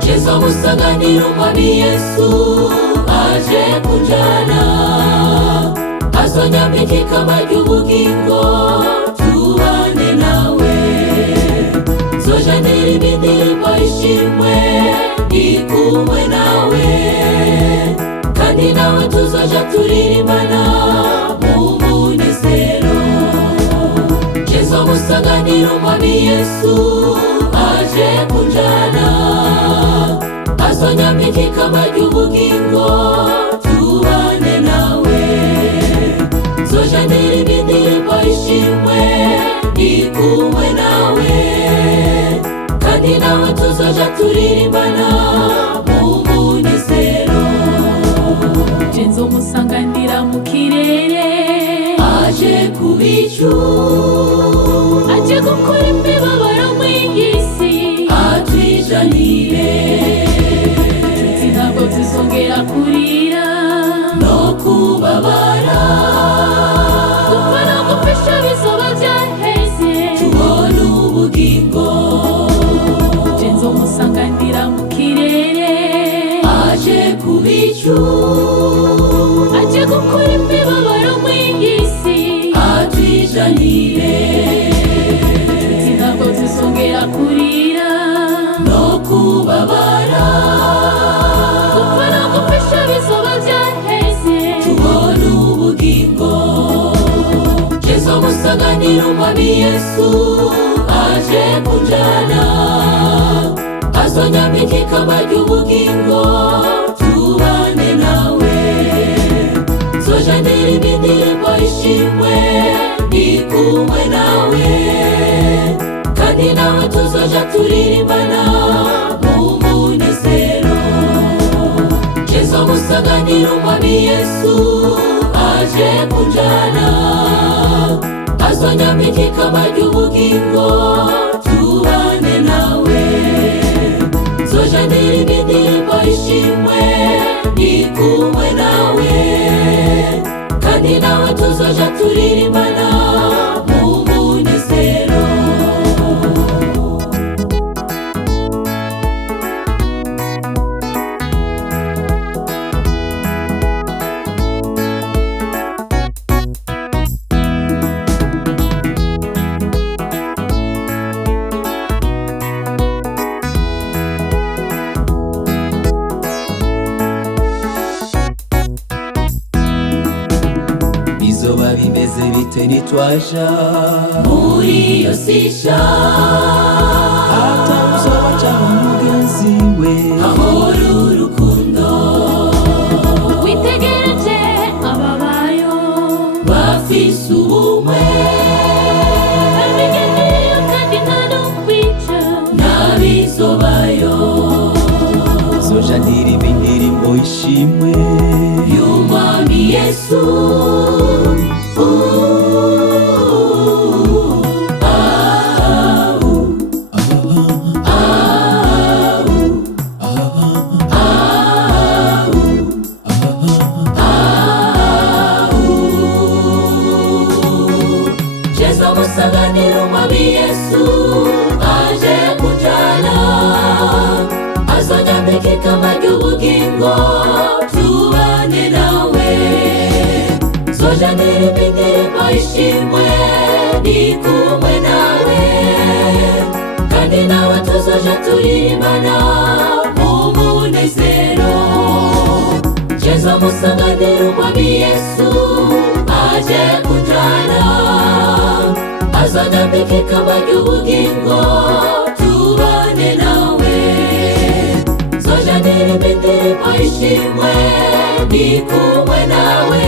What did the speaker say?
Cheza musanganiro mwami Yesu aje kunjana, azonyambika ikamba ry'ubugingo tubane nawe. Zoja ndirimba indirimbo y'ishimwe ndikumwe nawe, kandi nawe tuzoja turirimbana mu munezero. Cheza musanganiro mwami Yesu aje kunjana, azonyambika ikamba ry'ubugingo tubane nawe. Zoja ndirimba indirimbo y'ishimwe ndikumwe nawe, kandi nawe tuzoja turirimbana mu munezero. Je nzomusanganira mu kirere, aje ku bicu, aje gukora imibabaro mw'isi, atwijanire. Nshuti ntabwo tuzongera kurira no kubabara, gupfa no gupfisha bizoba byaheze, tubone ubugingo. je nzomusanganira mu kirere, aje ku bicu, aje gukora imibabaro mw'isi, atwijanire. nshuti ntabwo tuzongera kurira no kubabara, gupfa no gupfisha bizoba byaheze, tubone ubugingo. Cheza musanganiro mwami Yesu aje kunjana, azonyambika ikamba ry'ubugingo tubane nawe. Zoja ndirimba indirimbo y'ishimwe ndikumwe nawe, kandi nawe tuzoja turirimbana mu munezero. Cheza musanganiro mwami Yesu aje kunjana, azonyambika ikamba ry'ubugingo tubane nawe. Zoja ndirimba indirimbo y'ishimwe ndikumwe nawe, kandi nawe tuzoja turirimbana mu munezero. Bizoba bimeze bite nitwaja muri iyo sisha, hata uzoba cyangwa mugenzi we, ahora urukundo. witegereje ababayo Bafise ubumwe abigeneye kandi nta n'ukwica, n'abizobayo, zoja ndirimba indirimbo y'ishimwe y'umwami Yesu. Cheza musanganiro mwami Yesu aje kunjana, azonyambika ikamba ry'ubugingo tubane nawe. Zoja ndirimba indirimbo y'ishimwe ndikumwe nawe, kandi nawe tuzoja turirimbana mu munezero. Cheza musanganiro mwami Yesu aje kunjana, azonyambika ikamba ry'ubugingo tubane nawe. Zoja ndirimba indirimbo y'ishimwe ndikumwe nawe,